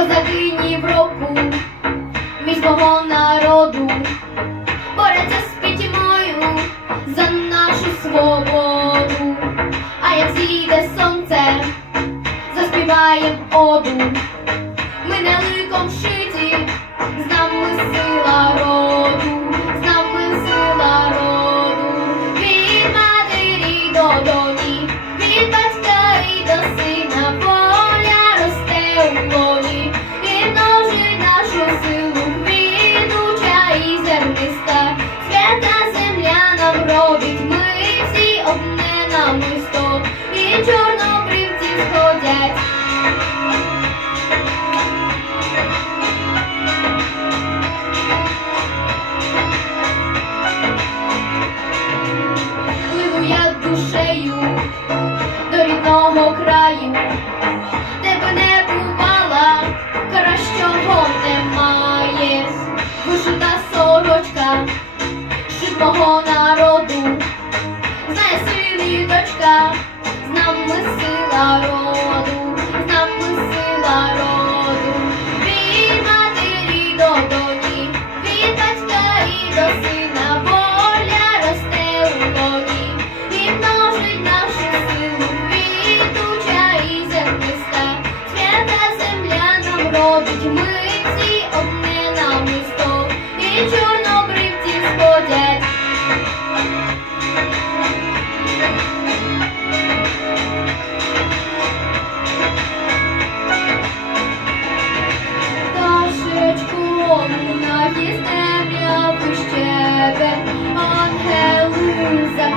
Козаки в року між мого народу бореться з пітьмою за нашу свободу, а як зійде сонце, заспіваєм оду, ми не ликом ши.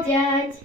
молодять.